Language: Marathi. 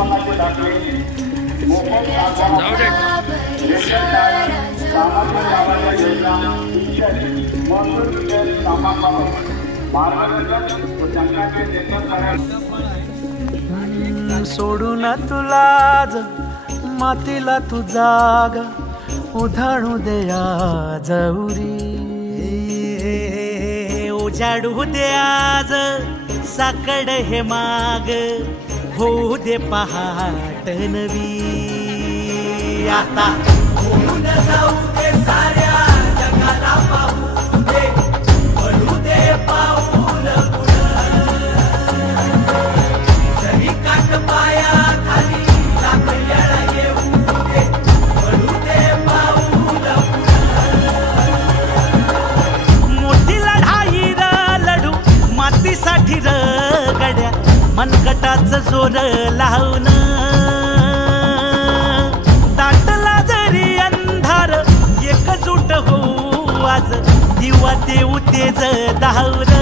उत्पन्नाचे दाखले मोफत रेशन कार्ड सामाजिक लाभाच्या योजना शिक्षण महसूल विषयक कामाबाबत मार्गदर्शन व संघाचे नेतृत्व सोडून तुला मातीला तू जाग उधाणू दे आज उरी उजाडू दे आज साकड हे माग होऊ दे पहाट नवी आता होऊन जाऊ दे साऱ्या जगाला पाहू दे पडू दे पाऊल जरी काट पाया खाली लागलेला येऊ दे पडू दे पाऊल मोठी लढाई र लढू मातीसाठी र गड्या मनगटाच जोर लावून दाटला जरी अंधार एकजूट होऊ आज दिवा देऊ तेज धावर